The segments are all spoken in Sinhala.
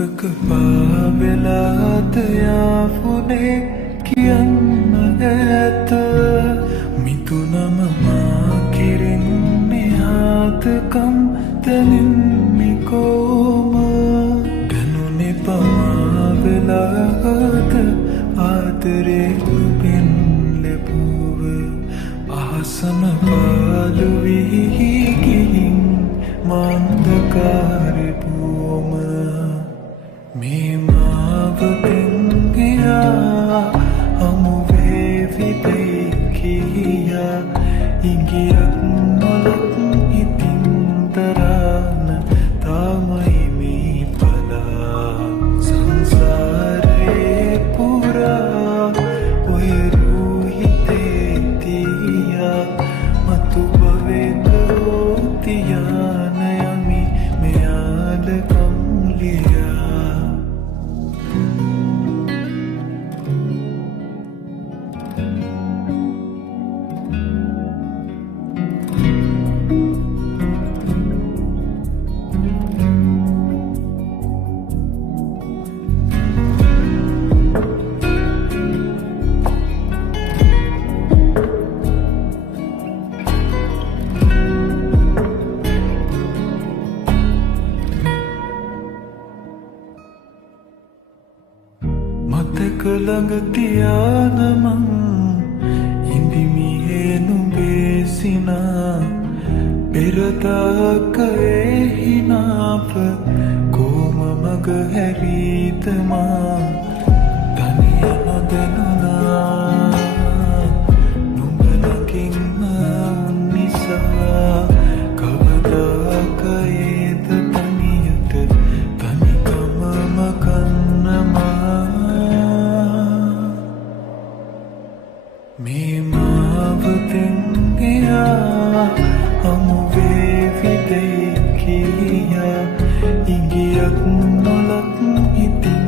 ඔබක පාවෙලාද යාපුනේ කියන්න ඇත මිතුනම මා කෙරෙන්නේ ආතකම් දැනෙන්නේ කොම දැනුනේ පමාවෙලාද ආදරේ ඔබෙන් ලැබුව අහසම පාළු වී ගිහින් මාන්දකාරේ පුවම මේ මාවතෙන් ගියා අමු වේවිතේ කියා ඉංගියක් නොලක් ඉතින් තරන්න තමයි මේ පලා සංසාරේ පුරා ඔය රූහිතේ තියා මතු භවෙක තියාන යමි මෙයාලකම් ලියා මතක ළඟ තියානමං ඉඳිමියේ නුඹේ සිනා පෙරතාක එහිනාප කොම මග හැරීත මා තනිය නොදැනුණා නුඹ ළඟින් නිසා කවදාක ඒද තනියට තනිකමම කන්නමා මේ මාවතෙන් ගියා අමු වේවිතේ කියා ඉංගියක් නොලක් ඉතින්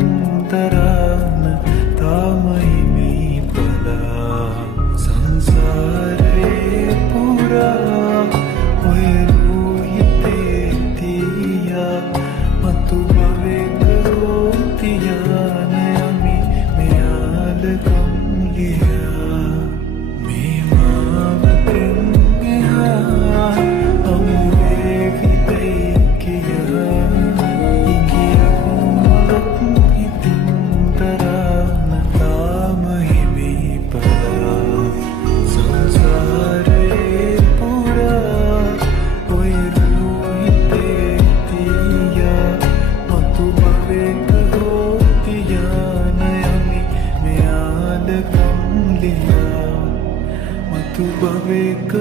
තරන්න තමයි මේ පලා සංසාරේ පුරා ඔය රූහිතේ තියා මතු භවෙක තියාන යමි මෙයාලකම් ලියා මේ මාවතෙන් ගියා අමු වේවිතේ කියා ඉංගියක් නොලක් ඉතින් තරන්න තමයි මේ පලා සංසාරේ පුරා ඔය රූහිතේ තියා මතු භවෙක තියාන යමි මෙයාලකම් ලියා මතු භවෙක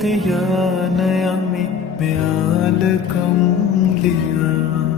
තියාන යමි මෙයාලකම් ලියා